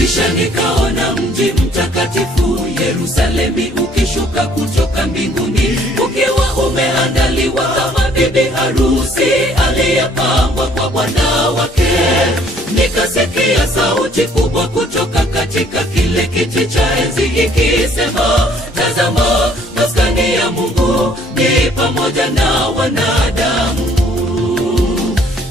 Kisha nikaona mji mtakatifu Yerusalemi ukishuka kutoka mbinguni, ukiwa umeandaliwa kama bibi harusi aliyepambwa kwa bwana wake. Nikasikia sauti kubwa kutoka katika kile kiti cha enzi ikisema, tazama, maskani ya Mungu ni pamoja na wanadamu.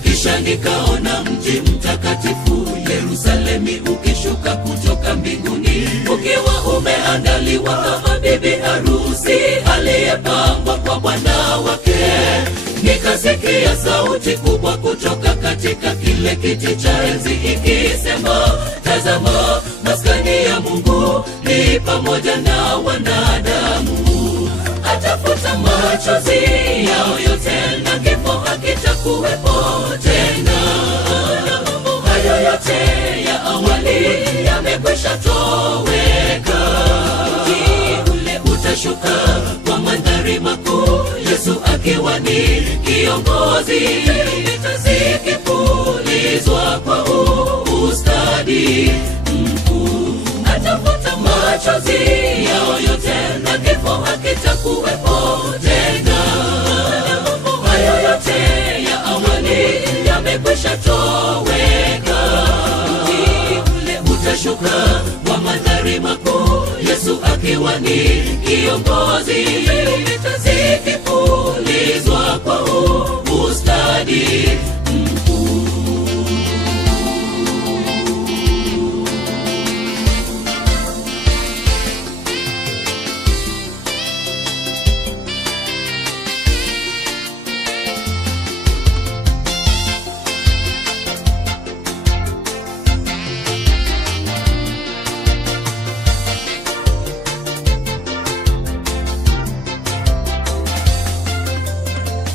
Kisha nikaona mji mtakatifu Yerusalemi ukishuka kutoka mbinguni, ukiwa umeandaliwa kama bibi harusi aliyepambwa kwa bwana wake. Nikasikia sauti kubwa kutoka katika kile kiti cha enzi ikisema, tazama, maskani ya Mungu ni pamoja na wanadamu. Atafuta machozi yao yote na kifo hakitakuwepo tena. Hayo yote ya awali yamekwisha toweka. Mji ule utashuka kwa mandhari makuu, Yesu akiwa ni kiongozi. Zikipulizwa kwa ustadi mkuu. Atafuta machozi yao yote na kifo hakitakuwepo tena. Hayo yote ya awali yamekwisha toweka. Mji ule utashuka kwa mandhari makuu, Yesu akiwa ni kiongozi. Zikipulizwa kwa ustadi mkuu.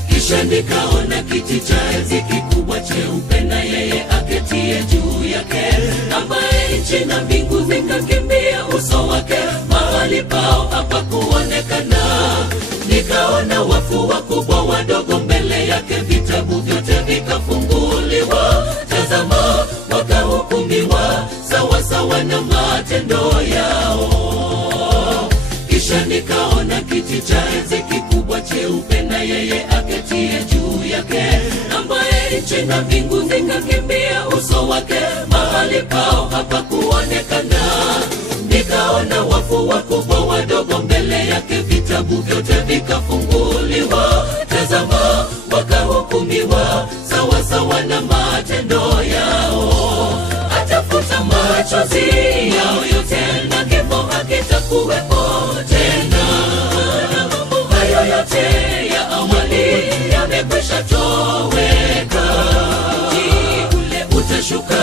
Kisha nikaona kiti cha enzi kikubwa cheupe na yeye aketie juu yake, ambaye nchi na mbingu zikakimbia uso wake, mahali pao hapakuonekana. Nikaona wafu wakubwa wadogo mbele yake, vitabu vyote vikafunguliwa. Tazama, wakahukumiwa sawa sawa na matendo yao. Kisha nikaona kiti cha enzi kikubwa cheupe na yeye aketie juu yake, ambaye nchi na mbingu zikakimbia uso wake, mahali pao hapakuonekana. Nikaona wafu wakubwa wadogo mbele yake, vitabu vyote vikafunguliwa. Tazama, wakahukumiwa sawa sawa na matendo yao. Atafuta machozi yao yote na kifo hakitakuwepo tena. Hayo yote ya awali yamekwisha toweka. Mji ule utashuka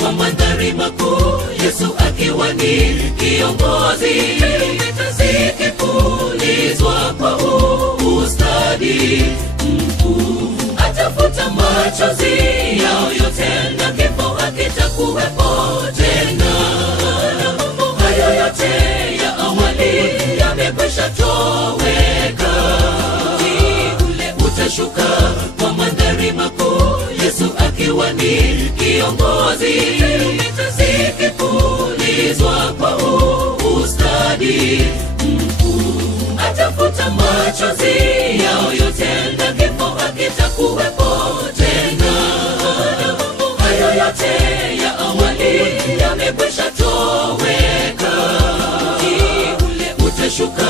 kwa mandhari makuu, Yesu akiwa ni kiongozi. Zikipulizwa kwa ustadi mkuu. Atafuta machozi yao yote na kifo hakitakuwepo tena. Hayo yote ya awali yamekwisha toweka. Mji ule utashuka kwa mandhari makuu, Yesu akiwa ni kiongozi. Zikipulizwa kwa ustadi mkuu. Atafuta machozi yao yote na kifo hakitakuwepo tena. Hayo yote ya awali yamekwisha toweka. Mji ule utashuka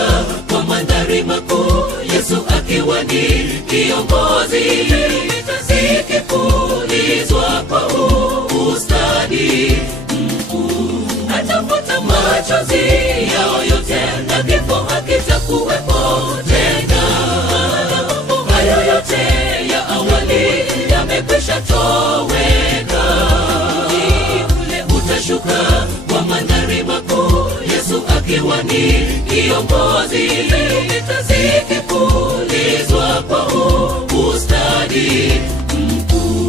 kwa mandhari makuu, Yesu akiwa ni kiongozi. Zikipulizwa kwa ustadi mkuu. Atafuta machozi yao yote na kifo hakitakuwepo tena. Hayo yote ya awali yamekwisha toweka. Mji ule utashuka kwa mandhari makuu, Yesu akiwa ni kiongozi. Zikipulizwa kwa ustadi mkuu.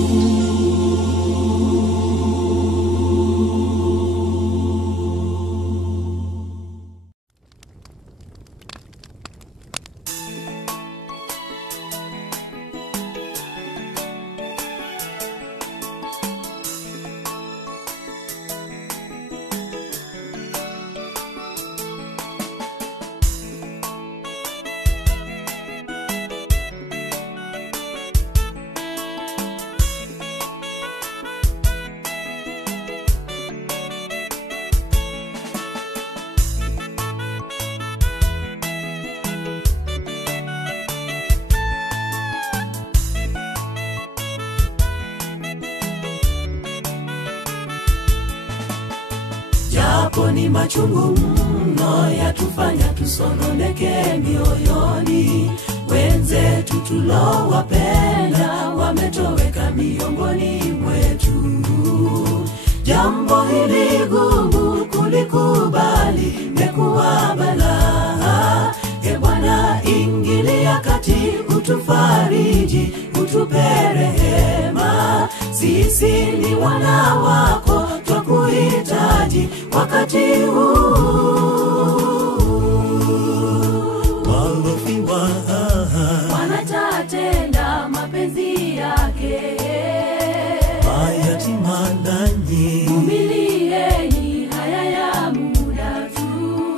japo ni machungu mno yatufanya tusononeke mioyoni. Wenzetu tulowapenda wametoweka miongoni mwetu. Jambo hili gumu kulikubali mekuwa balaa. Ee Bwana, ingilia kati, utufariji, utupe rehema. Sisi ni wana wako, twakuhitaji wakati huu. Walofiwa wanatatenda mapenzi yake. Mayatima nanyi umilieni, haya ya muda tu.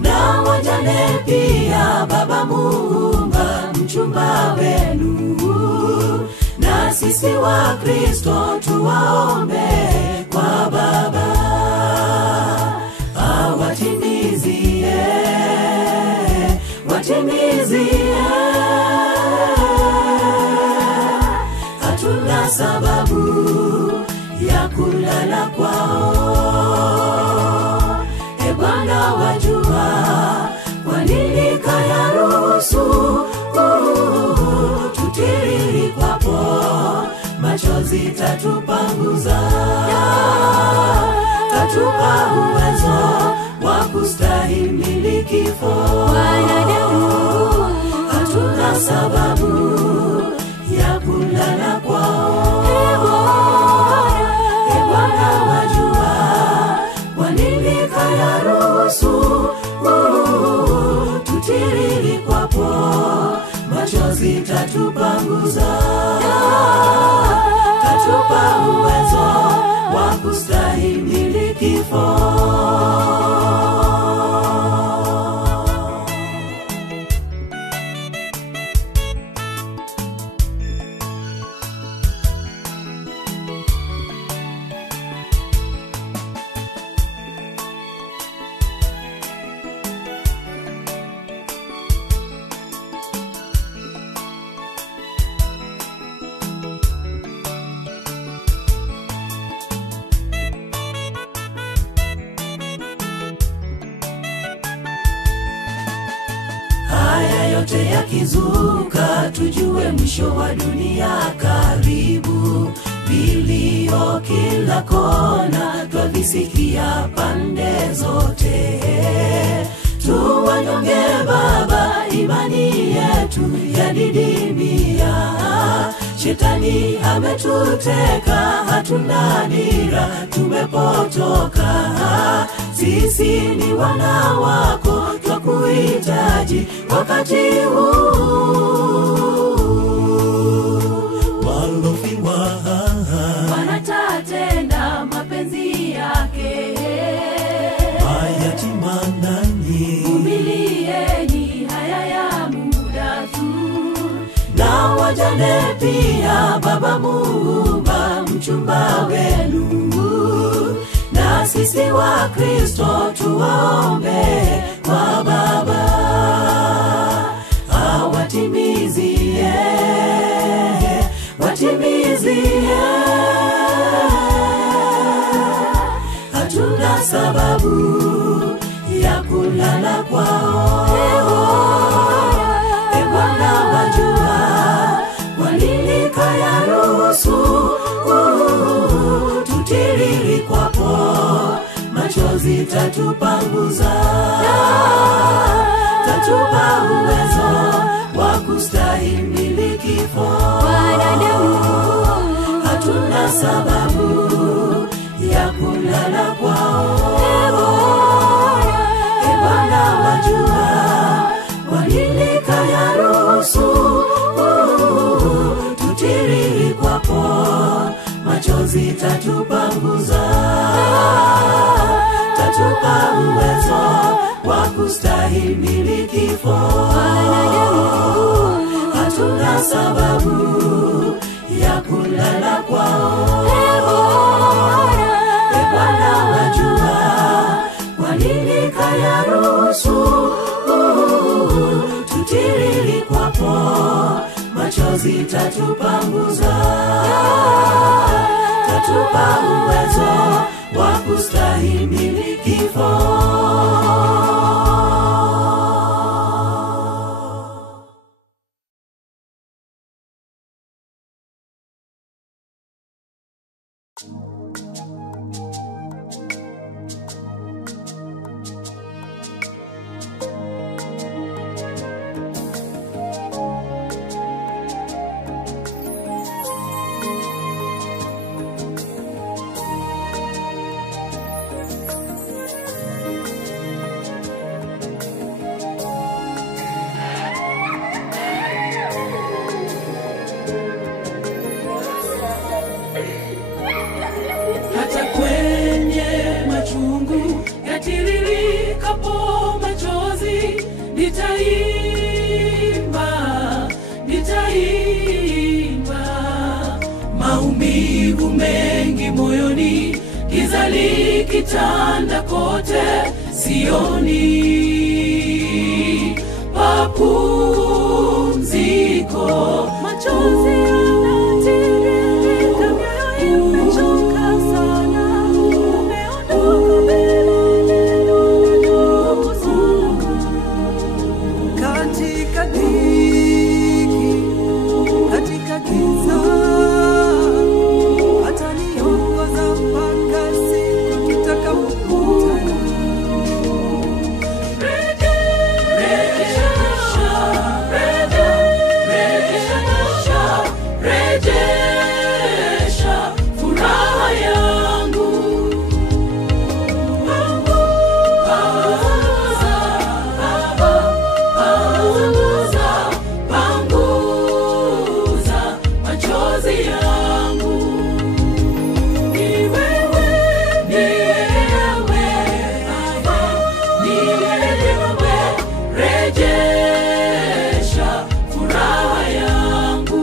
Na wajane pia, Baba Muumba mchumba wenu. Na sisi wa Kristo tuwaombe kwa Baba awatimizie, watimizie. Hatuna sababu ya kulala kwao. Ee Bwana, wajua kwa nini kayaruhusu tutiriri kwapo. Machozi tatupanguza, tatupa uwezo wa kustahimili kifo. Hatuna sababu ya kulala kwao. Ee Bwana, wajua kwa nini kayaruhusu tutiriri kwapo. Machozi tatupanguza, tatupa uwezo wa kustahimili kifo. Haya yote yakizuka, tujue mwisho wa dunia karibu. Vilio kila kona, twavisikia pande zote. Tuwanyonge Baba, imani yetu yadidimia. Shetani ametuteka, hatuna dira, tumepotoka. Sisi ni wana wako, twakuhitaji wakati huu. Walofiwa wanatatenda mapenzi yake. Mayatima nanyi umilieni, haya ya muda tu. Na wajane pia, Baba Muumba mchumba wenu. Na sisi wa Kristo tuwaombe kwa Baba awatimizie, watimizie. Hatuna sababu ya kulala kwao. Ee Bwana, wajua kwa nini kayaruhusu tutiriri kwapo. Machozi tatupanguza, tatupa uwezo wa kustahimili kifo. Hatuna sababu ya kulala kwao. Ee Bwana, wajua kwa nini kayaruhusu tutiriri kwapo. Machozi tatupanguza, tatupa uwezo wa kustahimili kifo. Hatuna sababu ya kulala kwao. Ee Bwana, wajua kwa nini kayaruhusu tutiriri kwapo. Machozi tatupanguza, tatupa uwezo wa kustahimili Maumivu mengi moyoni, giza likitanda kote, sioni mapumziko. Machozi yanatiririka, mioyo imechoka sana, umeondoka bila neno kusuhu. Katika dhiki, katika giza, ataniongoza mpaka siku tutakapokutana. Rejesha furaha yangu, panguza machozi yangu. Ni wewe, rejesha furaha yangu.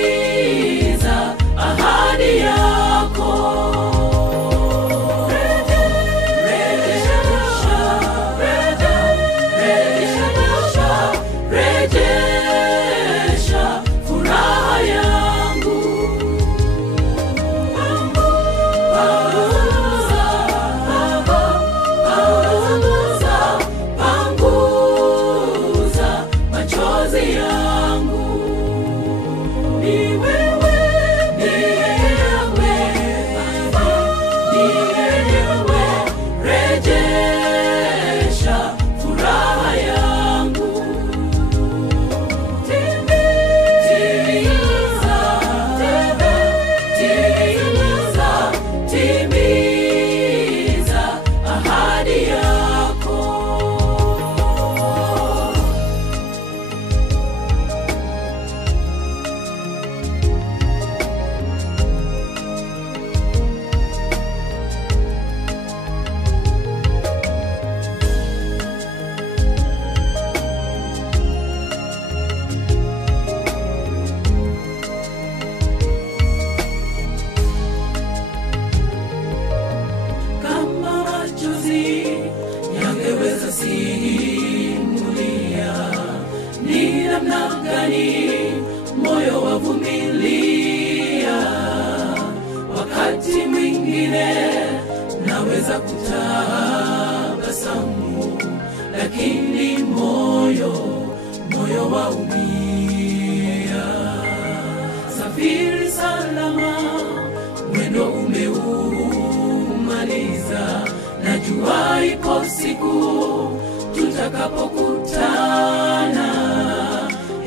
Timiza ahadi yako. Rejesha furaha yangu. Panguza machozi yangu. Ni wewe, rejesha furaha yangu. Timiza ahadi yako. Kama machozi yangeweza simulia, ni namna gani moyo wavumilia. Wakati mwingine naweza kutabasamu, lakini moyo waumia. Safiri salama, mwendo umeumaliza, najua ipo siku tutakapokutana.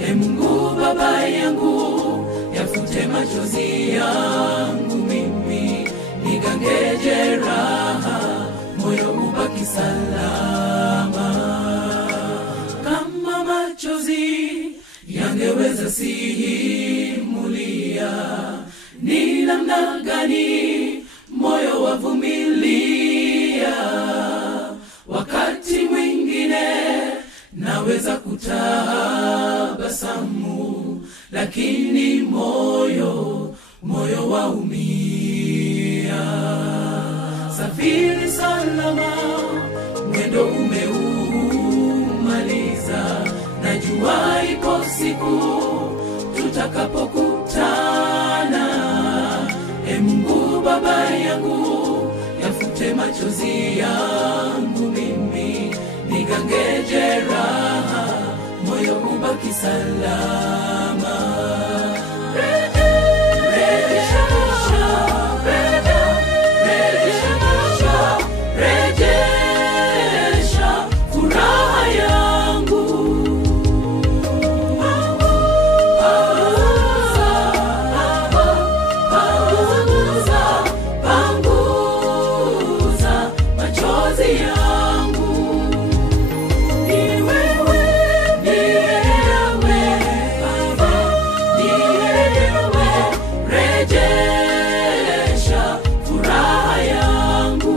Ee Mungu Baba yangu, yafute machozi yangu mimi, nigange jeraha, moyo ubaki salama. Kama machozi yangeweza simulia, ni namna gani moyo wavumilia. Wakati mwingine naweza kutabasamu, lakini moyo waumia. Safiri salama, mwendo umeumaliza, najua ipo siku tutakapokutana. Mungu Baba yangu, yafute machozi yangu mimi, nigange jeraha, moyo ubaki salama. Rejesha furaha yangu, panguza machozi yangu. Ni wewe Baba, ni wewe, rejesha furaha yangu.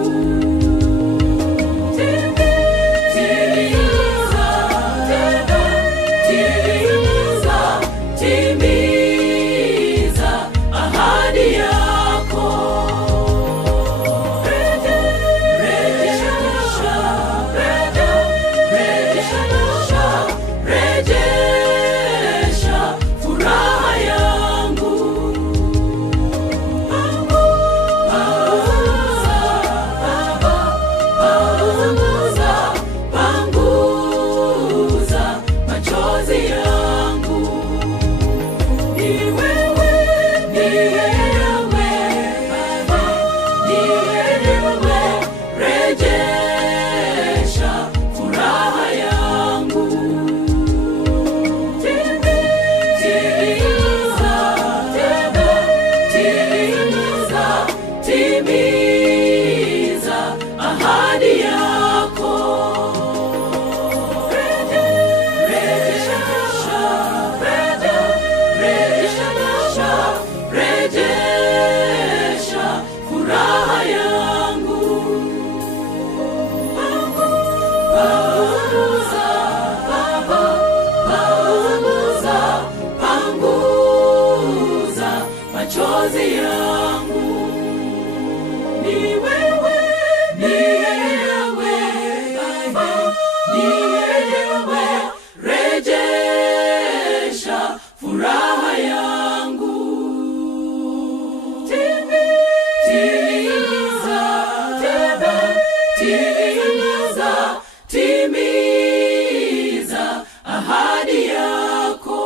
Timiza ahadi yako. Rejesha furaha yangu. Panguza machozi yangu. Ni wewe Baba, ni wewe, rejesha furaha yangu. Timiza ahadi yako. Rejesha furaha yangu. Panguza machozi yangu. Ni wewe Baba, ni wewe, rejesha furaha yangu. Timiza ahadi yako.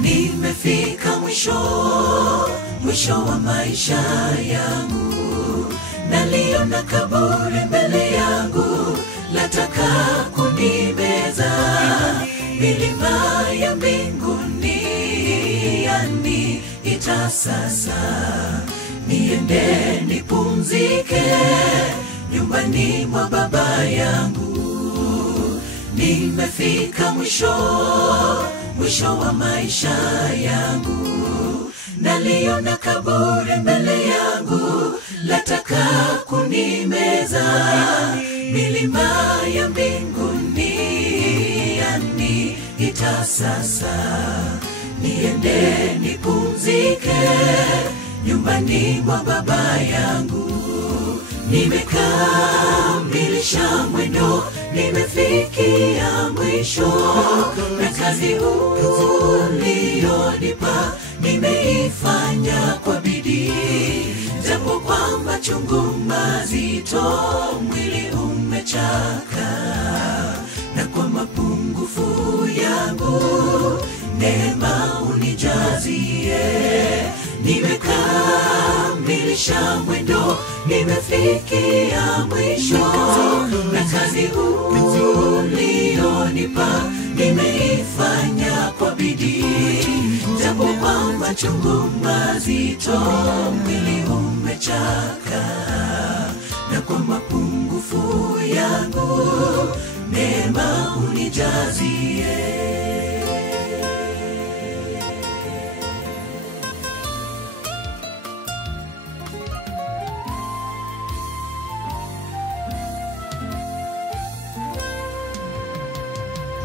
Nimefika mwisho wa maisha yangu, naliona kaburi mbele yangu, lataka kunimeza. Milima ya mbinguni yaniita sasa, niende nipumzike nyumbani mwa Baba yangu. Nimefika mwisho wa maisha yangu, naliona kaburi mbele yangu, lataka kunimeza. Milima ya mbinguni yaniita sasa, niende nipumzike nyumbani mwa Baba yangu. Nimekamilisha mwendo, nimefikia mwisho, na kazi ulionipa nimeifanya kwa bidii. Japo kwa machungu mazito mwili umechoka, na kwa mapungufu yangu neema unijazie. Nimekamilisha mwendo, nimefikia mwisho, na kazi ulionipa nimeifanya kwa kwa bidii, japo kwa machungu mazito mwili umechoka, na kwa mapungufu yangu neema unijazie.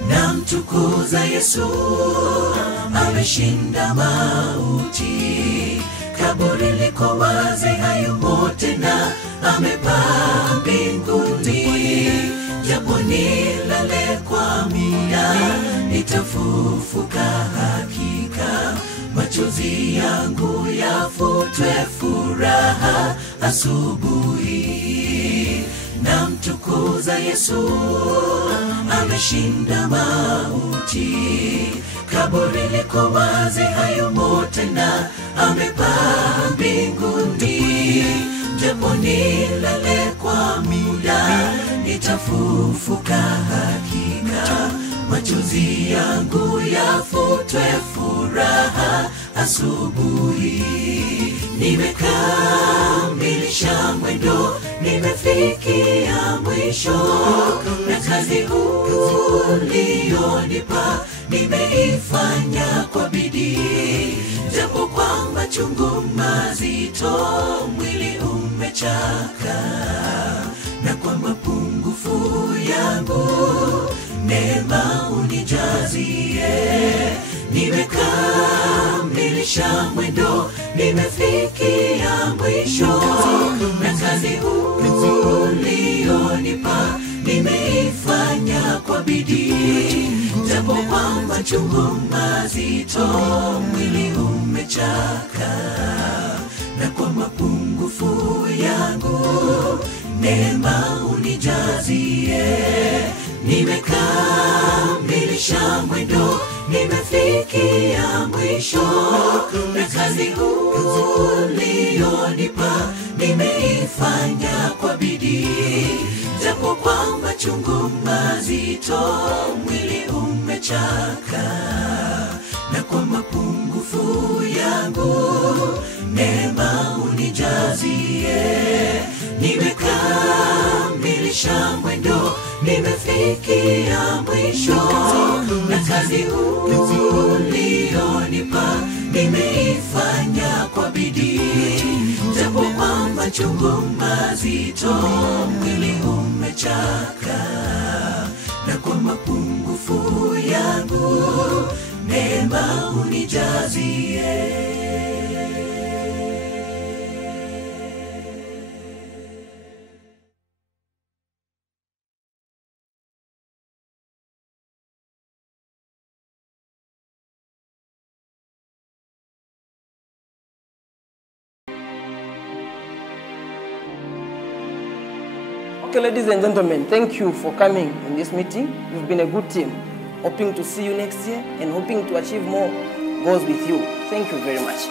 Namtukuza Yesu, ameshinda mauti, kaburi liko wazi hayumo tena, amepaa mbinguni. Japo nilale kwa muda, nitafufuka hakika, machozi yangu yafutwe furaha asubuhi. Namtukuza Yesu, ameshinda mauti, kaburi liko wazi hayumo tena, amepaa mbinguni. Japo nilale kwa muda, nitafufuka hakika, machozi yangu yafutwe furaha asubuhi. Nimekamilisha mwendo, nimefikia mwisho, na kazi ulionipa nimeifanya kwa bidii, japo kwa machungu mazito mwili umechoka, na kwa mapungufu yangu neema unijazie. Nimekamilisha mwendo, nimefikia mwisho, na kazi ulionipa nimeifanya kwa bidii, japo kwa machungu mazito mwili umechoka, na kwa mapungufu yangu neema unijazie. Nimekamilisha mwendo, nimefikia mwisho, na kazi ulionipa nimeifanya kwa bidii, japo kwa machungu mazito mwili umechoka, na kwa mapungufu yangu neema unijazie. Nimekamilisha mwendo, nimefikia mwisho, na kazi ulionipa nimeifanya kwa bidii, japo kwa machungu mazito mwili umechoka, na kwa mapungufu yangu neema unijazie. Okay, ladies and gentlemen, thank you for coming in this meeting. You've been a good team. Hoping to see you next year and hoping to achieve more goals with you. Thank you very much.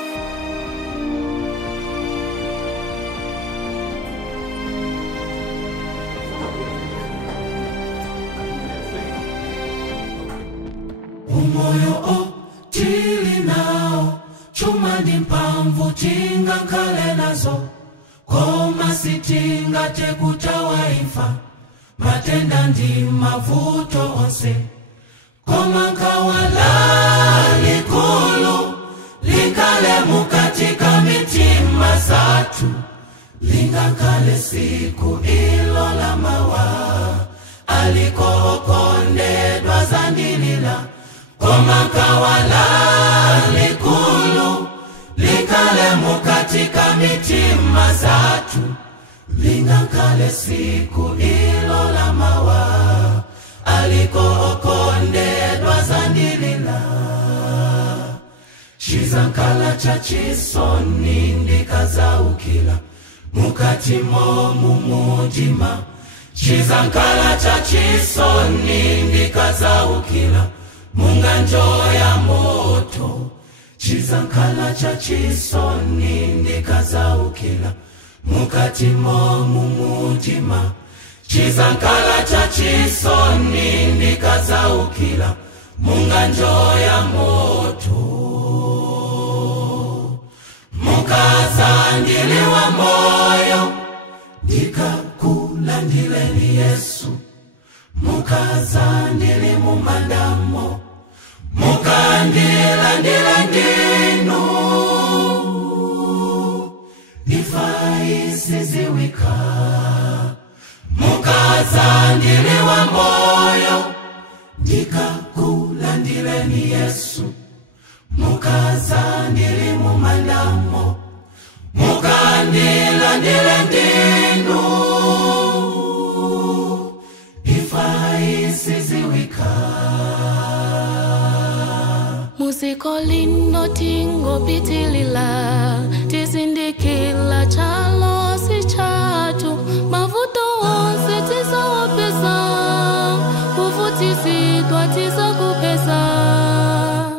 Umoyo tili nao, chuma ndi mpamvu tinga nkale nazo, koma sitinga tekutawaifa, matenda ndi mavuto onse, koma nkawala likulu likale mukatika mitima zatu, lingankale siku ilo la mawa, aliko okondedwa zandilila, koma nkawala likulu likale mukatika mitima zatu, lingankale siku ilo la mawa, aliko okondedwa zandilila. Chizankala cha chisoni ndikazaukila, mukati momu mujima. Chizankala cha chisoni ndikazaukila, munganjo ya moto. Chizankala cha chisoni ndikazaukila, mukati momu mujima. Chizankala cha chisoni ndikazaukila, munganjo ya moto mukazandiliwa moyo ndikakulandileni Yesu mukazandili mumandamo mukandilandila ndinu ifaisiziwika mukazandiliwa moyo ndikakulandileni Yesu mukazandili mumandamo mukandilandila ndinu ifaisiziwika Muziko lindo tingo pitilila tizindikila chalo si chatu mavuto onse tiza wapesa uvutizidwa tiza kupesa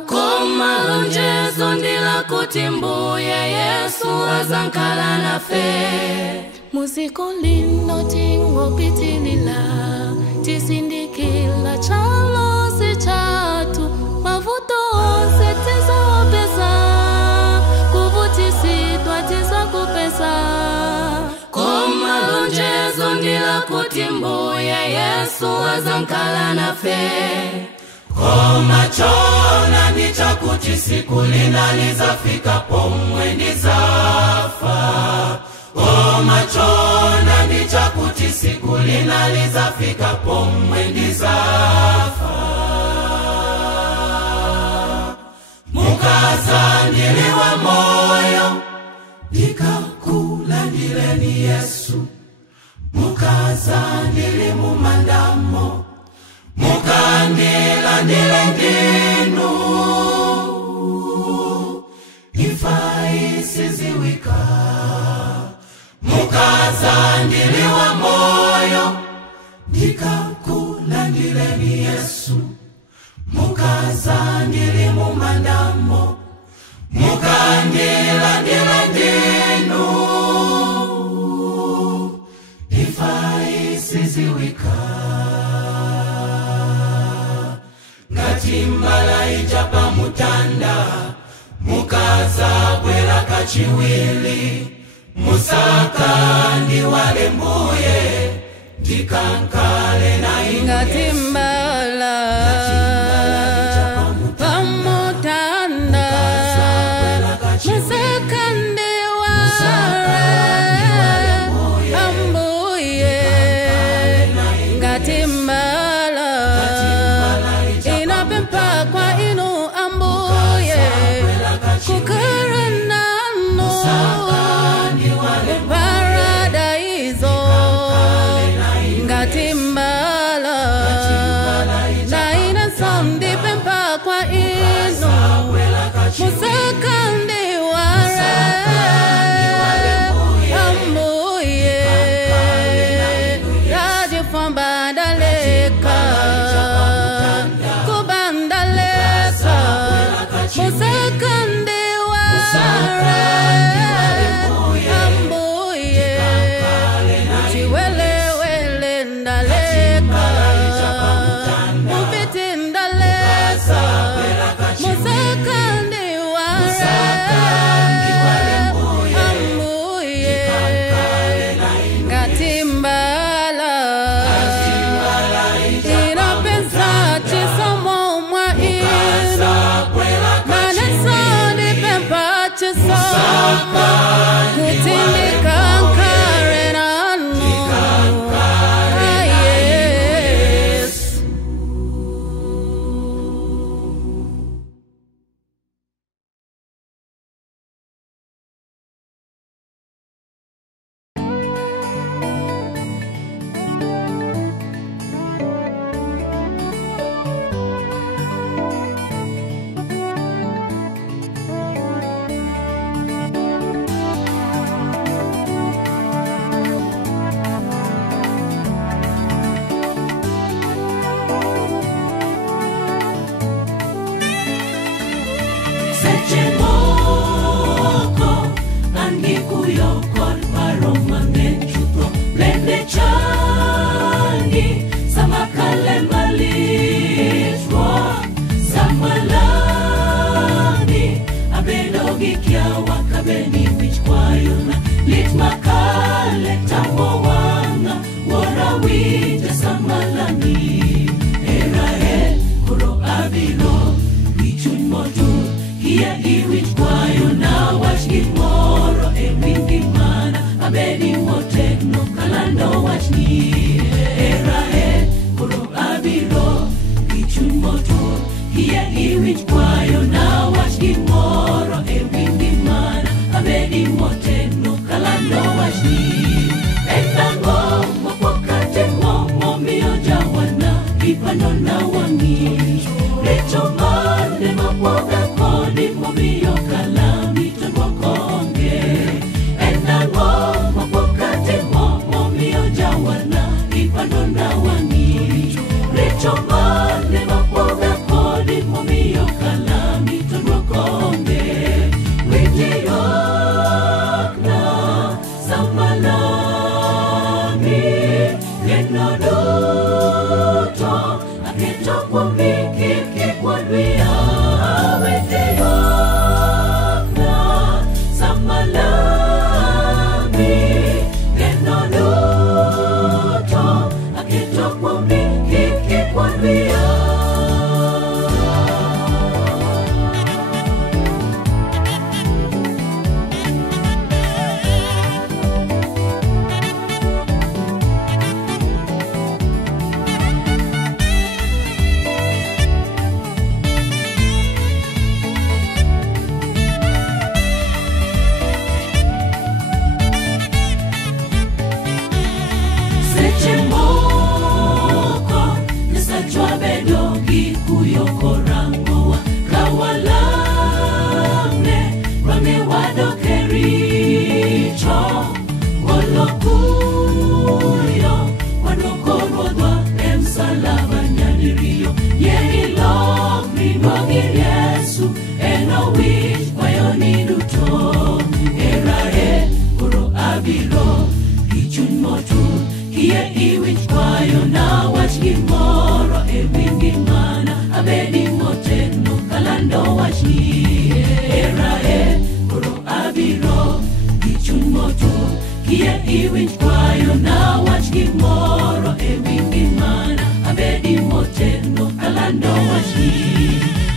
koma lonjezo ndila kutimbuye Yesu azankala na fe Muziko lindo tingo pitilila tizindikila chalo si chatu mavuto onse tiza wapesa kuvutisidwa tiza kupesa koma lonjezo ndila kutimbuye Yesu azankala na fe koma chona ndichakuti siku linalizafika pomwe ndizafa koma chona ndichakuti siku linalizafika pomwe ndizafa mukazandiliwa moyo ndikakulandileni Yesu mukazandili mumandamo mukandilandile ndinu ifaisiziwika mukazandiliwa moyo ndikakulandileni Yesu mukazandili mumandamo mukandilandile ndinu ifaisiziwika ngati mbala ijapa mutanda mukaza bwera kachiwili musaka ndiwale mbuye ndikankale na inu ngati mbala pamutanda musaka ndiwale ambuye ngati mbala inapempa kwa inu ambuye kukara nanu paradaiso ngati mbala kichun motor Kie iwich kwayo na wach gimoro wingi mana abedi moteno kalando wachni En nang'o mapokatimo momiyo jawana ipando na wang'i Richo mane mapoga kodi momiyo kalami to dwoko onge En nang'o mapokatimo momiyo jawana ipando na wang'i Richo mane mapoga kodi momiyo kalami to dwoko onge Winji yokna samalami Geno duto aketo kuomi kik wadwiya Winji yokna samalami Geno duto aketo kuomi kik wadwiya Seche moko Nyasachwa bedo gi kuyo korangowa Kawalamne Bang'e wadoke richo Wolo kuyo Wadwoko ruodhwa msalaba nyadiriyo Yie ilokri dwagi Yesu En owich kwayoni duto Erae koro abiro gi chuny motur Kie iwich kwayo na wach gimoro wingi mana abedi moteno kalando wachni Erae koro abiro gi chuny motur Kie iwich kwayo na wach gimoro wingi mana abedi moteno kalando wachni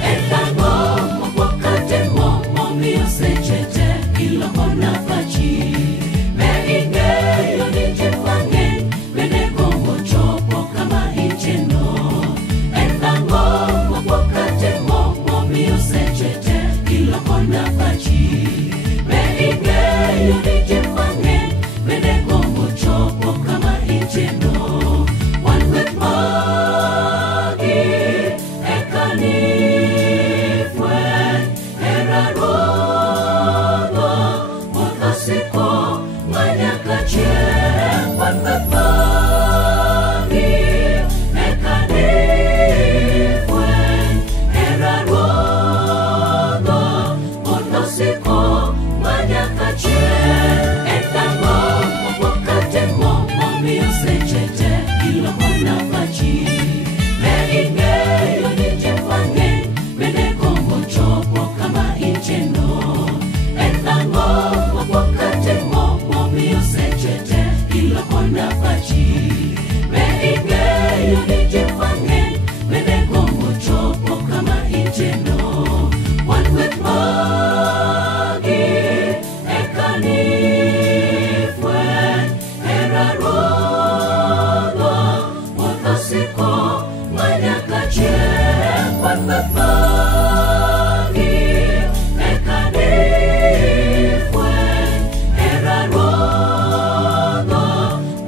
En nang'o mapokatimo momiyo seche te ilokona pachi Be ing'eyo ni ji mang'eny bende gombo chopo kama intieno En nang'o mapokatimo momiyo seche te ilokona pachi Be ing'eyo ni ji mang'eny bende gombo chopo kama intieno Wan gweth magi eka nifweny hera ruodhwa moth osiko manyaka chieng' Wan gweth magi eka nifweny hera ruodhwa moth osiko manyaka chieng' En nang'o mapokatimo momiyo seche te ilokona pachi Be ing'eyo ni ji mang'eny bende gombo chopo kama intieno En nang'o mapokatimo momiyo seche te ilokona pachi Be ing'eyo ni ji mang'eny bende gombo chopo kama intieno Wan gweth magi eka nifweny hera ruodhwa moth osiko manyaka chieng' Wan gweth magi eka nifweny hera ruodhwa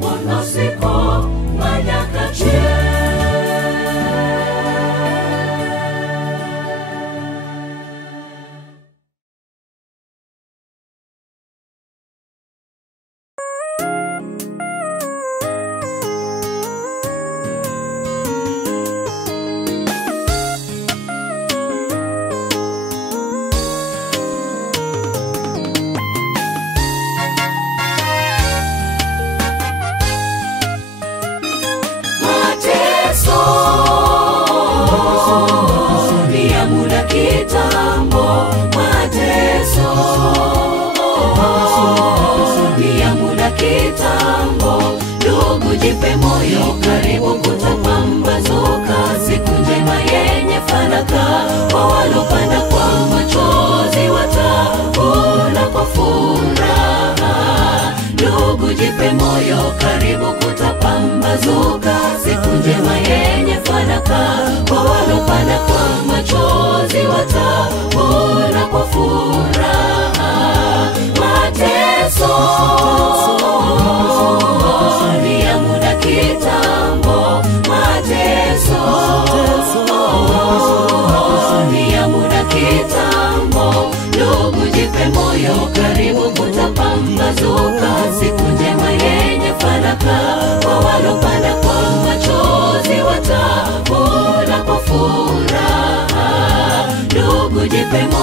moth osiko manyaka chieng' Mateso ni ya muda kitambo Mateso ni ya muda kitambo Ndugu jipe moyo karibu kutapambazuka Siku njema yenye fanaka Kwa walopanda kwa machozi watavuna kwa furaha Ndugu jipe moyo karibu kutapambazuka Siku njema yenye fanaka Kwa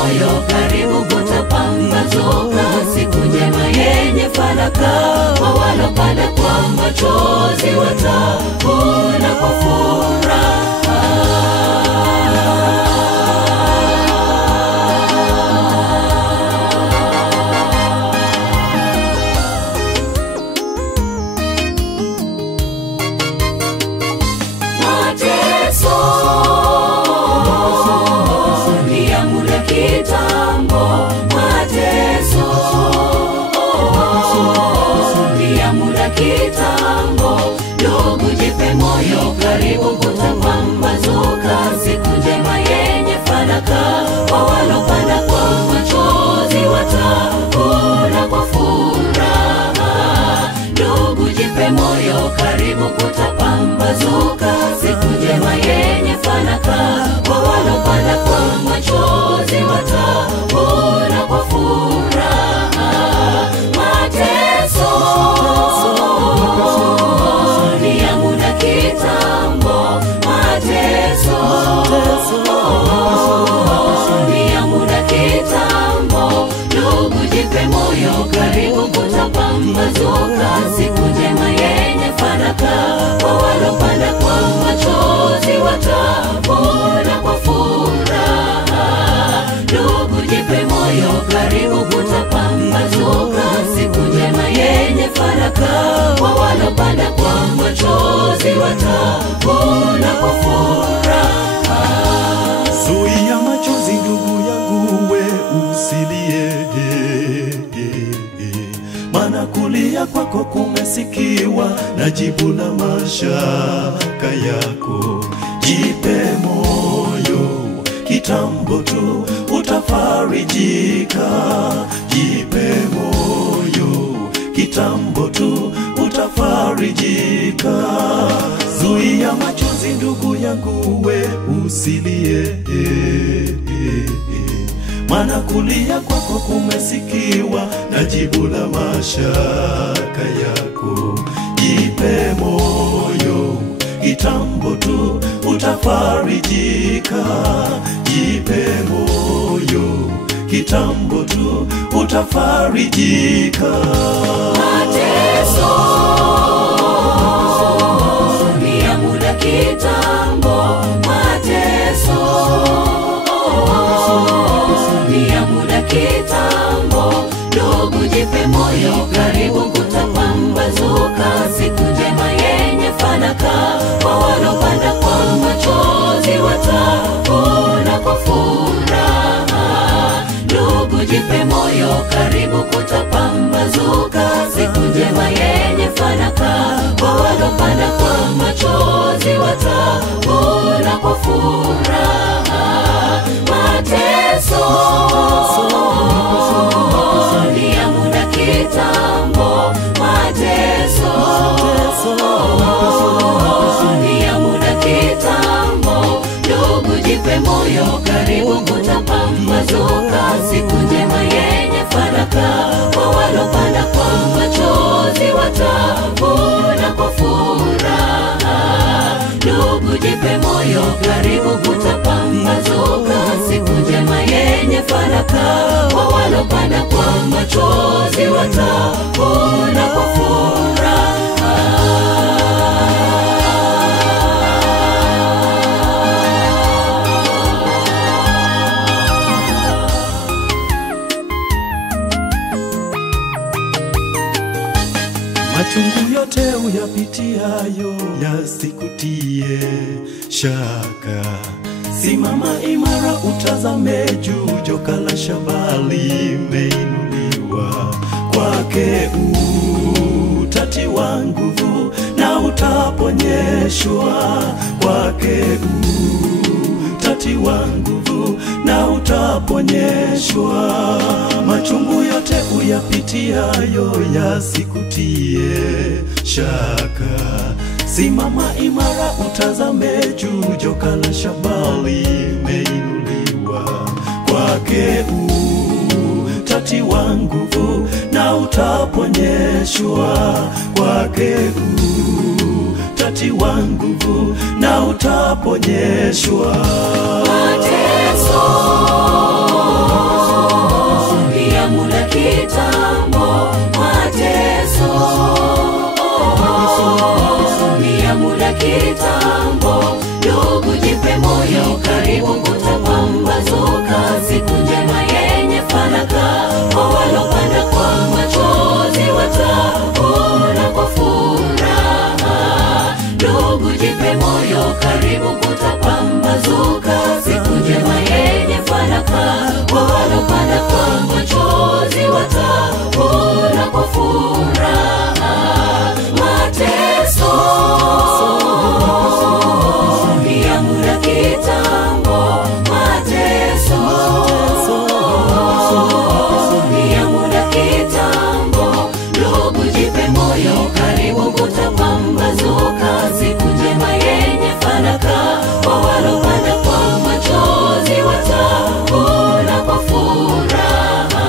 moyo, karibu kutapambazuka. Siku njema yenye fanaka, kwa walopanda kwa machozi watavuna kwa furaha. Kitambo, ndugu jipe moyo, karibu kutapambazuka. Siku njema yenye fanaka, kwa walopanda kwa machozi watavuna kwa furaha. Ndugu jipe moyo, karibu kutapambazuka. Siku njema yenye fanaka, kwa walopanda kwa machozi watavuna kwa furaha. Mateso ni ya muda kitambo, mateso ni ya muda kitambo. Ndugu jipe moyo, karibu kutapambazuka. Siku njema yenye fanaka, kwa walopanda kwa machozi watavuna kwa furaha. Ndugu jipe moyo, karibu kutapambazuka. Siku njema yenye fanaka, kwa walopanda kwa machozi watavuna kwa furaha. Zuia machozi ndugu yangu, we usilie, maana kulia kwako kumesikiwa na jibu la mashaka yako. Jipe moyo, kitambo tu utafarijika. Jipe moyo, kitambo tu utafarijika. Zuia machozi ndugu yangu, we usilie, maana kulia kwako kumesikiwa na jibu la mashaka yako. Jipe moyo, kitambo tu utafarijika. Jipe moyo, kitambo tu utafarijika. Mateso ni ya muda kitambo, mateso ni ya muda kitambo. Ndugu jipe moyo, karibu kutapambazuka. Siku njema yenye fanaka, kwa walopanda kwa machozi watavuna kwa furaha. Ndugu jipe moyo, karibu kutapambazuka. Siku njema yenye fanaka, kwa walopanda kwa machozi watavuna kwa furaha. Mateso ni ya muda kitambo, mateso ni ya muda kitambo. Ndugu jipe moyo, karibu kutapambazuka. Siku njema yenye fanaka, kwa walopanda kwa machozi watavuna kwa furaha. Ndugu jipe moyo, karibu kutapambazuka. Siku njema yenye fanaka, kwa walopanda kwa machozi watavuna kwa furaha. Machungu yote uyapitiayo yasikutie shaka. Simama imara, utazame juu, joka la shaba limeinuliwa. Kwake utatiwa nguvu na utaponyeshwa. Kwake utatiwa nguvu na utaponyeshwa. Machungu yote uyapitiayo yasikutie shaka. Simama imara, utazame juu, joka la shaba limeinuliwa. Kwake utatiwa nguvu na utaponyeshwa. Kwake utatiwa nguvu na utaponyeshwa. Mateso kitambo, mateso ni ya muda kitambo. Ndugu jipe moyo, karibu kutapambazuka, siku njema yenye fanaka. Kwa walopanda kwa machozi watavuna kwa furaha. Ndugu jipe moyo, karibu kutapambazuka, siku njema yenye fanaka. Kwa walopanda kwa machozi watavuna kwa furaha. Mateso ni ya muda kitambo, mateso ni ya muda kitambo. Ndugu jipe moyo, karibu kutapambazuka, siku njema yenye fanaka. Kwa walopanda kwa machozi watavuna kwa furaha.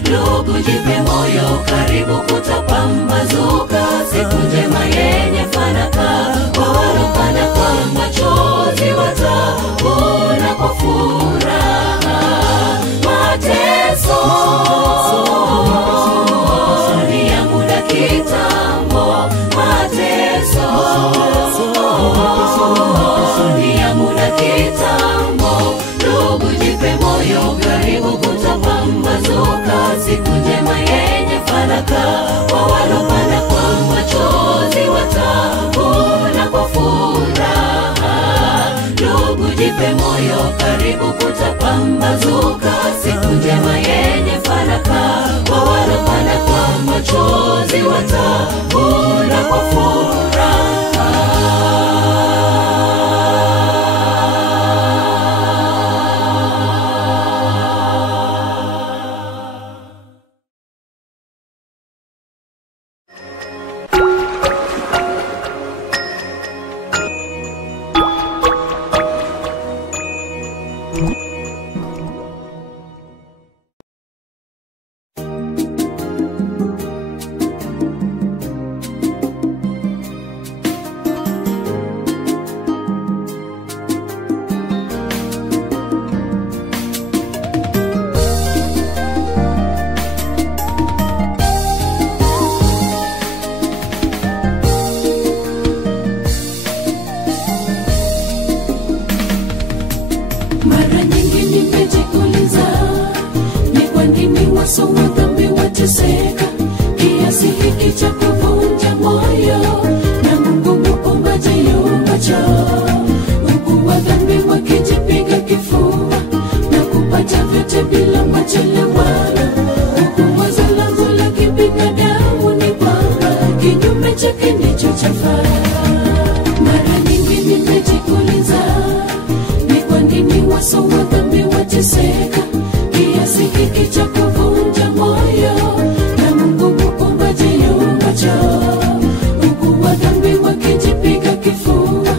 Ndugu jipe moyo, karibu kutapambazuka, siku njema yenye fanaka. Kwa walopanda kwa machozi watavuna kwa furaha. Mateso ni ya muda kitambo, mateso ni ya muda kitambo. Ndugu jipe moyo, karibu kutapambazuka, siku njema yenye fanaka. Kwa walopanda kwa machozi watavuna kwa furaha. Ndugu jipe moyo, karibu kutapambazuka, siku njema yenye fanaka. Kwa walopanda kwa machozi watavuna kwa furaha. Mara nyingi nimejiuliza, ni kwa nini waso wa dhambi wateseka kiasi hiki cha kuvunja moyo na Mungu muumbaji yumacho, huku wa dhambi wakijipiga kifua na kupata vyote bila machelewano. Huku wazo langu la kibinadamu ni kwamba kinyume chake ndicho chafaa. Mara nyingi nimejiuliza, kwa nini waso wa dhambi wateseka kiasi hiki cha kuvunja moyo na Mungu muumbaji yumacho, huku wa dhambi wakijipiga kifua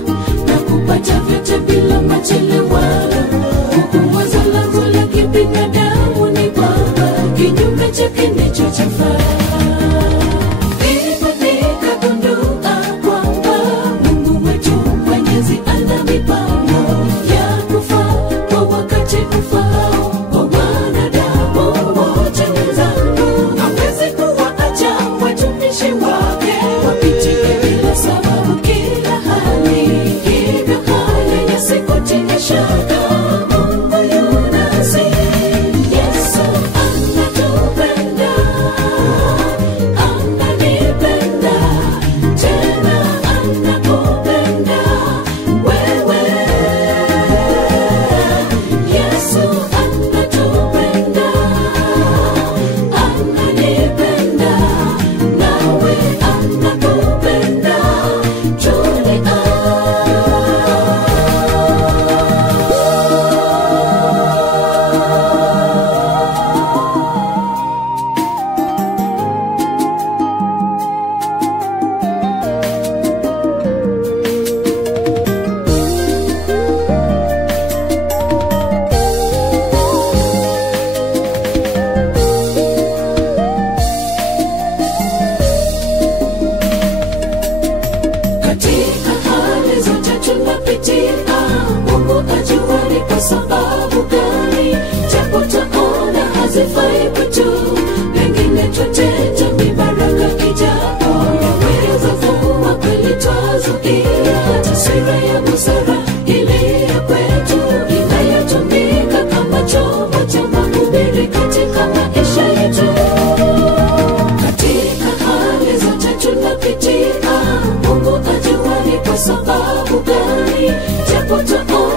na kupata vyote bila machelewano. Huku wazo langu la kibinadamu ni kwamba kinyume chake ndicho chafaa. Nikagundua kwamba Mungu wetu Mwenyezi ana mipango ya kufa kwa wakati ufaao.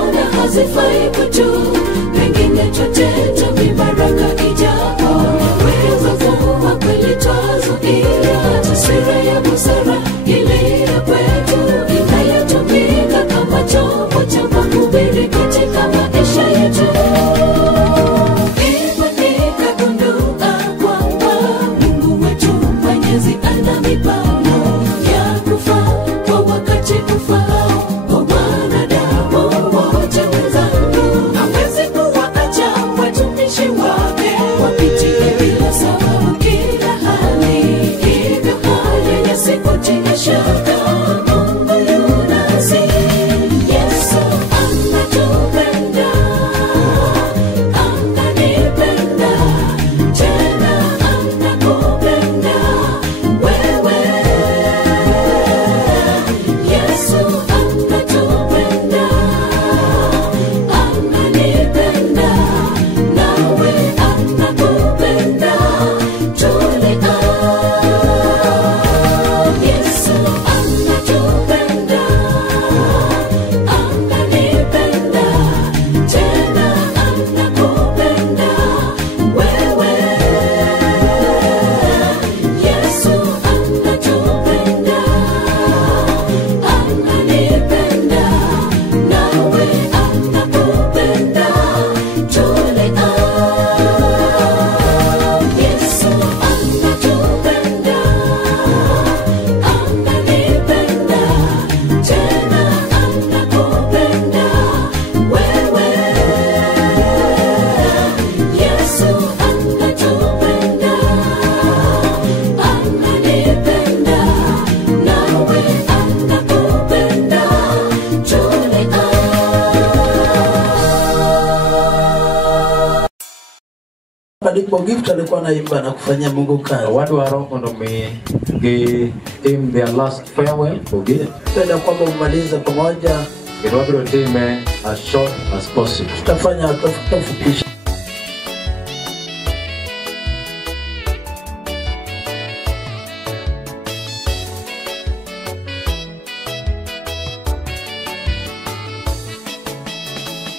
tunaona hazifai kwetu, pengine tuteta vibaraka ijapo weza kuwa kweli twazuia taswira ya busara iliyo kwetu inayotumika kama chombo cha mahubiri katika maisha yetu. Hivyo nikagundua kwamba Mungu wetu Mwenyezi ana mipango ya kufa kwa wakati ufao kwa wanadamu wote wenzangu. Hawezi kuwaacha watumishi wake wapitie bila sababu kila hali, hivyo hali yasikutie shaka. Mungu yu nasi, Yesu anatupenda, ananipenda, tena anakupenda wewe. Yesu anatupenda, ananipenda, nawe anakupenda. Tulia. Yesu anatupenda, ananipenda, tena anakupenda wewe. Yesu anatupenda, ananipenda, nawe anakupenda. Tulia. Yesu anatupenda, ananipenda, tena anakupenda wewe. Yesu anatupenda, ananipenda, nawe anakupenda. Alipo gift alikuwa anaimba na kufanyia Mungu kazi. Watu wa roho ndo give him their last farewell. Forget. Penda kwamba umalize pamoja. Kirwabiro time as short as possible. Tutafanya tutafupisha.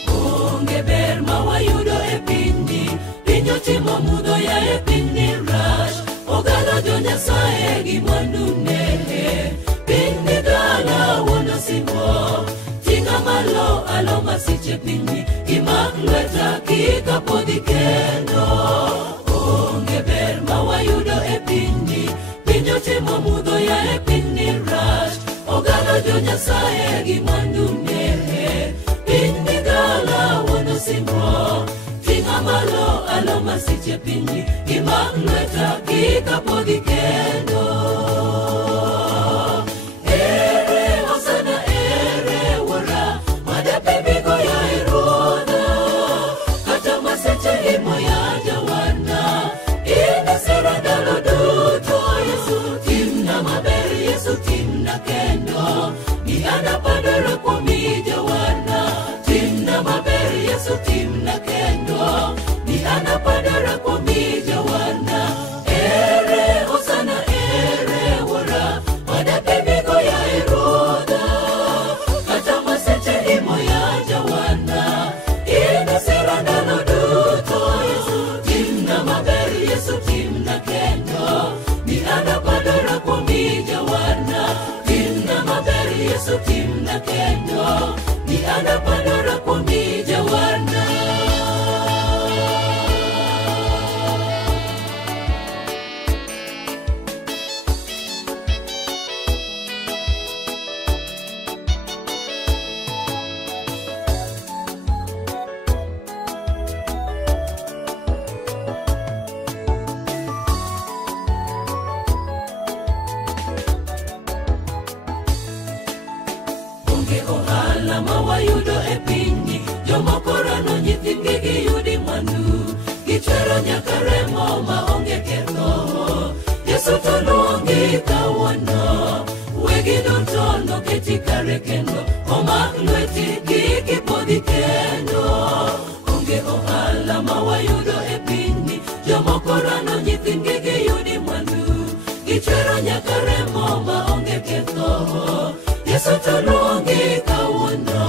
Onge ber ma wayudo e pinyni, piny otimo mudho ya e pinyni rach. Ogalo jo Nyasaye gi mwandune, pinyni dala wuon osimbo. Ting'a malo alo masiche pinyni, imak lweta kik apodhi kendo. Onge ber ma wayudo e pinyni, piny otimo mudho ya e pinyni rach. Ogalo jo Nyasaye gi mwandune, pinyni dala wuon osimbo. Ting'a malo alo masiche pinyni, imak lweta kik apodhi kendo. Ere Hosana, ere Wuora, madape bigo ya Ruodha, kata maseche imo ya Jawana. Inasira ndalo duto, Yesu timna maber, Yesu timna kendo. Ni anapadora kuomi Jawana, timna maber, Yesu timna kendo. Ni anapadora kuomi Jawana. Ere Hosana, ere Wuora, madape bigo ya Ruodha, kata maseche imo ya Jawana. Inasira ndalo duto, Yesu timna maber, Yesu timna kendo. Ni anapadora kuomi Jawana. Timna maber, Yesu timna kendo. Ni anapadora kuomi Jawana. Onge ohala ma wayudo e pinyni, jomoko rano nyithindgi giyudi mwandu, gichwero nyaka remo ma onge ketho. Yesu to luongi kawuono, wegi duto noketi kare kendo, omak lweti kik ipodhi kendo. Onge ohala ma wayudo e pinyni, jomoko rano nyithindgi giyudi mwandu, gichwero nyaka remo ma onge ketho. Yesu to luongi kawuono,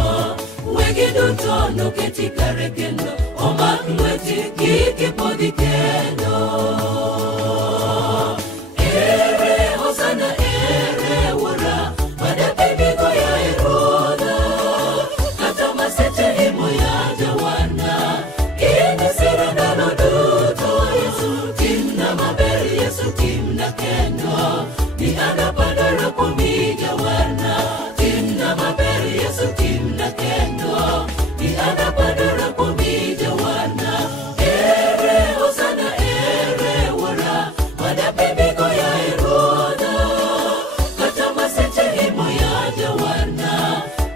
wegi duto duto noketi kare kendo omak lweti kik ipodhi kendo. Ere hosana ere wuora madapigigo yae Ruodha, kata maseche imo ya jawana in sira ndalo duto. Yesu timna maber, Yesu timna kendo ni anapadara kuomi jawana. Timna maber, Yesu timna kendo ni anapadara kuomi jawana. Ere hosana ere wuora madapigigo yae Ruodha, kata maseche imo ya jawana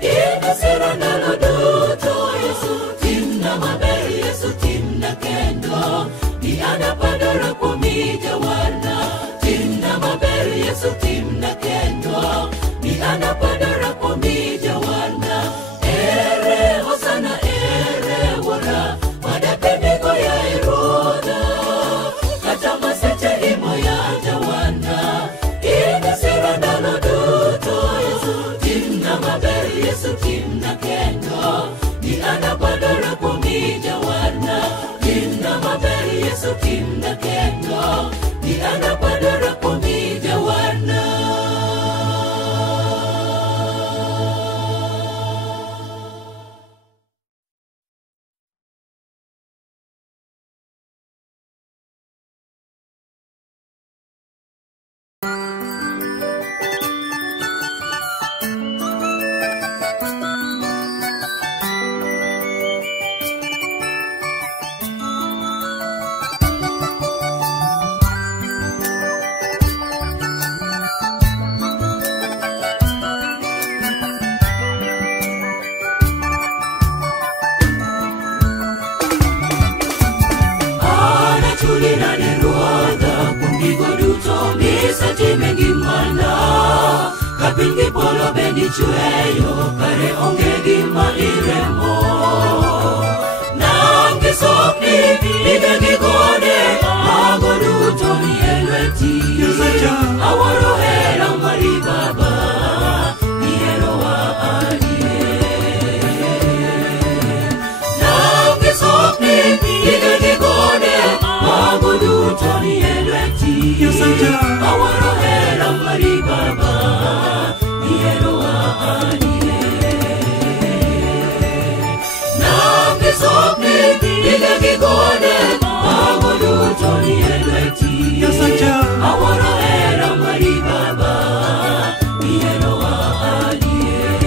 in sira ndalo duto. Yesu timna maber, Yesu timna kendo ni anapadara kuomi jawana. Timna maber, Yesu timna kendo ni anapadara kuomi jawana. Ere hosana ere wuora madapigigo yae Ruodha, kata maseche imo ya jawana in sira ndalo duto. Yesu timna maber, Yesu timna kendo ni anapadara kuomi jawana. Timna maber, Yesu timna kendo ni anapadara kuomi jawana. Anachulina ni Ruodha kuom gigo duto misetime ngimana. Kapiny polo bendi chweyo kare onge gima iremo. Nam gi sokni pige gi gode mago duto ni e lweti. Awaro hera mari Baba, iherowa adier. Nam gi sokni pige gi gode mago duto ni e lweti. Awaro hera mari Baba, iherowa adier. Nam gi sokni pige gi gode mago duto ni e lweti. Awaro hera mari Baba, iherowa adier.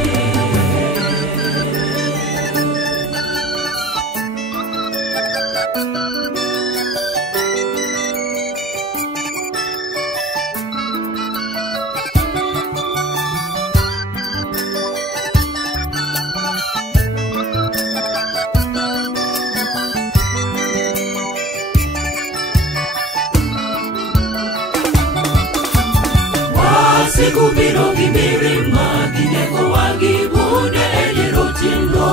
Wasiku biro gi mirima gi nego wagi bunde e dier otieno.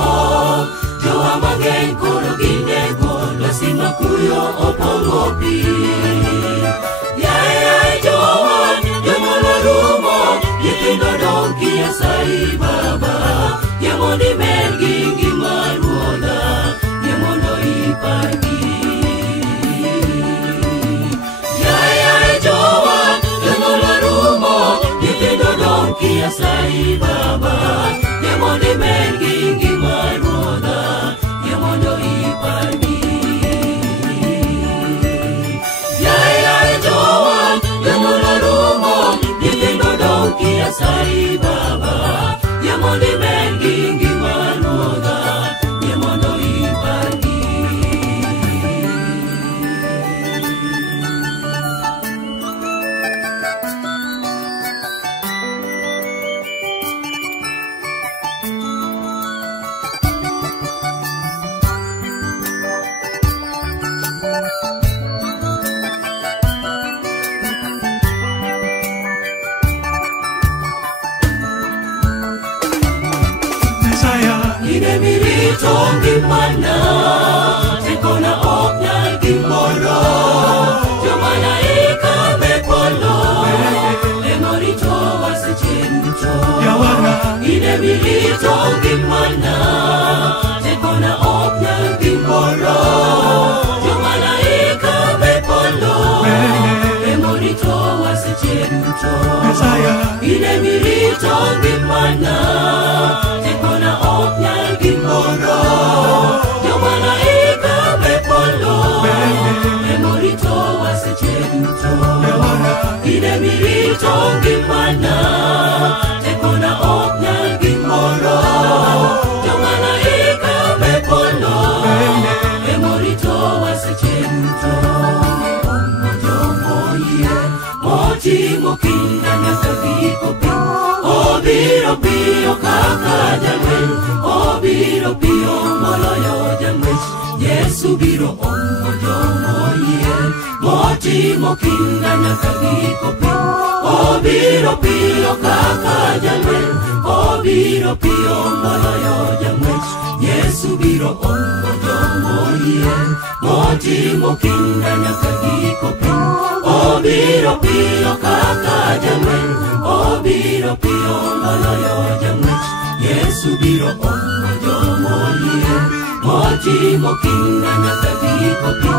Jowa mang'eny koro ginego lwasi ma kuyo opong'o pi. Yaye jowa jonyuol orumo, nyithindo dong' kia sai Baba. Yie mondo imed gi ngima Ruodha, yie mondo ipagi. Yaye jowa jonyuol orumo, nyithindo dong' kia sai Baba. Yie mondo imed gi ngima Ruodha, yie mondo ipagi. Yaye jowa jonyuol orumo, nyithindo dong' kia sai Baba. Yie mondo imed gi ngima Ruodha, yie mondo ipagi. Ine mirito ngimana, tekona ok nyal gimoro. Jomalaika be polo ema ritowa seche duto. Ine mirito ngimana, ngimana tekona oknyal gimoro jomalaika bepolo memorito waseche duto ine mirito ngimana tekona oknyal gimoro jomalaika bepolo memorito waseche duto Timo kinda nyaka giko pi Obiro piyo kaka jalweny Obiro piyo moloyo jalweny Yesu biro omo jomoyie Motimo kinda nyaka giko pi Obiro piyo kaka jalweny Obiro piyo moloyo jalweny Yesu biro omo jomoyie Motimo kinda nyaka giko pi Obiro piyo kaka jalweny Obiro piyo moloyo jalweny Yesu biro omo jomoyie Motimo kinda nyaka giko pi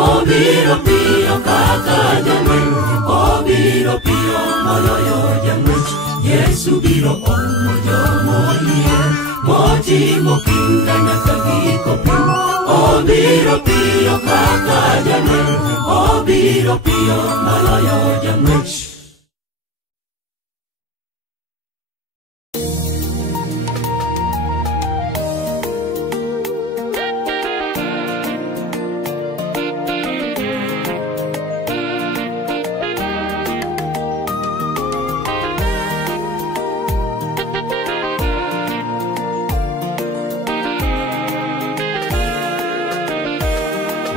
Obiro piyo kaka jalweny Obiro piyo moloyo jalweny Yesu biro omo jomoyie Motimo kinda nyaka giko pi Obiro piyo kaka jalweny Obiro piyo moloyo jalweny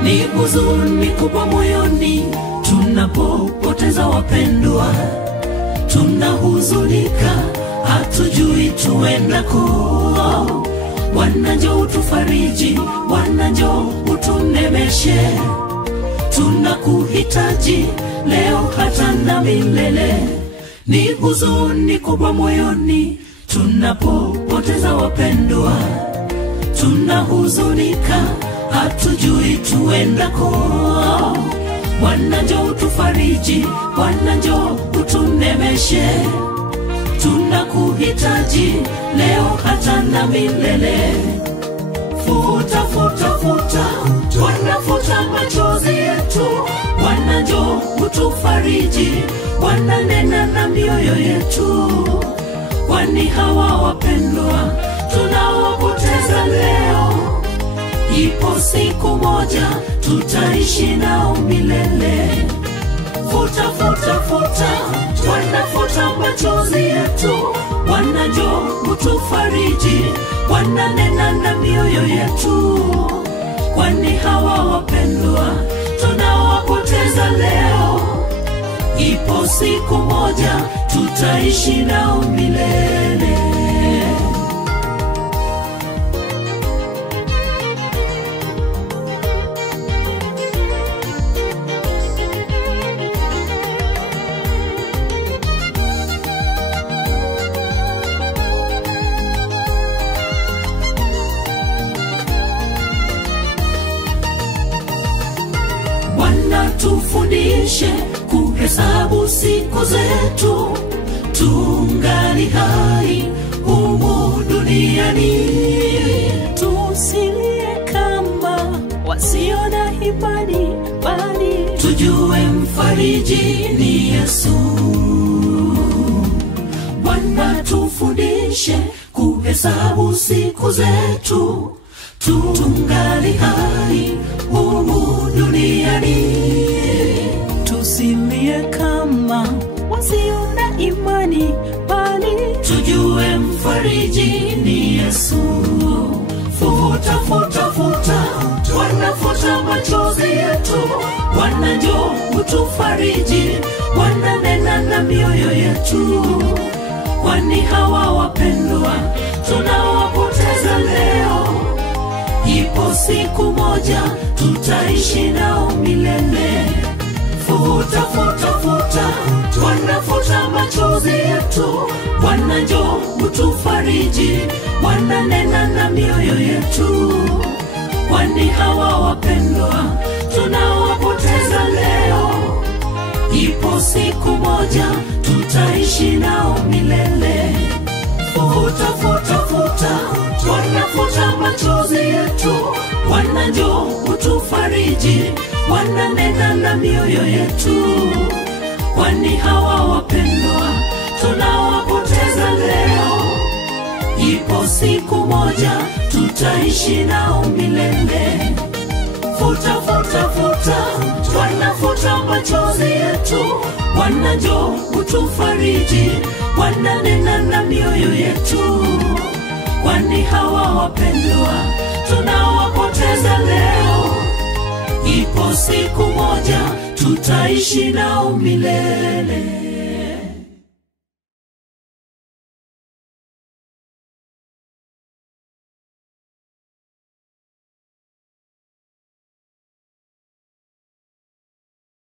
Ni huzuni kubwa moyoni tunapopoteza wapendwa, tunahuzunika, hatujui tuendako. Bwana njoo utufariji, Bwana njoo utunemeshe, tunakuhitaji leo hata na milele. Ni huzuni kubwa moyoni tunapopoteza wapendwa, tunahuzunika, hatujui tuendako. Bwana njoo utufariji, Bwana njoo utunemeshe, tunakuhitaji leo hata na milele. Futa, futa, futa, Bwana futa machozi yetu, Bwana njoo utufariji, Bwana nena na mioyo yetu. Kwani hawa wapendwa tunawapoteza leo, ipo siku moja tutaishi nao milele. Futa, futa, futa, Bwana futa machozi yetu, Bwana njoo utufariji, Bwana nena na mioyo yetu. Kwani hawa wapendwa tunawapoteza leo, ipo siku moja tutaishi nao milele. Tufundishe kuhesabu siku zetu, tungali hai humu duniani. Tusilie kama wasio na imani, bali tujue mfariji ni Yesu. Bwana tufundishe kuhesabu siku zetu, tungali hai humu duniani. Tusilie kama wasio na imani, bali tujue mfariji ni Yesu. Futa, futa, futa, Bwana futa machozi yetu, Bwana njoo utufariji, Bwana nena na mioyo yetu. Kwani hawa wapendwa tunawapoteza leo, ipo siku moja tutaishi nao milele. Futa, futa, futa, Bwana futa machozi yetu, Bwana njoo utufariji, Bwana nena na mioyo yetu. Kwani hawa wapendwa tunawapoteza leo, ipo siku moja tutaishi nao milele. futa futa futa, wanafuta machozi yetu, Bwana njoo utufariji, wananena na mioyo yetu. Kwani hawa wapendwa tunawapoteza leo, ipo siku moja tutaishi nao milele. Futa futa futa, wanafuta machozi yetu, Bwana njoo utufariji, wananena na mioyo yetu. Kwani hawa wapendwa tunawapoteza leo, ipo siku moja tutaishi nao milele.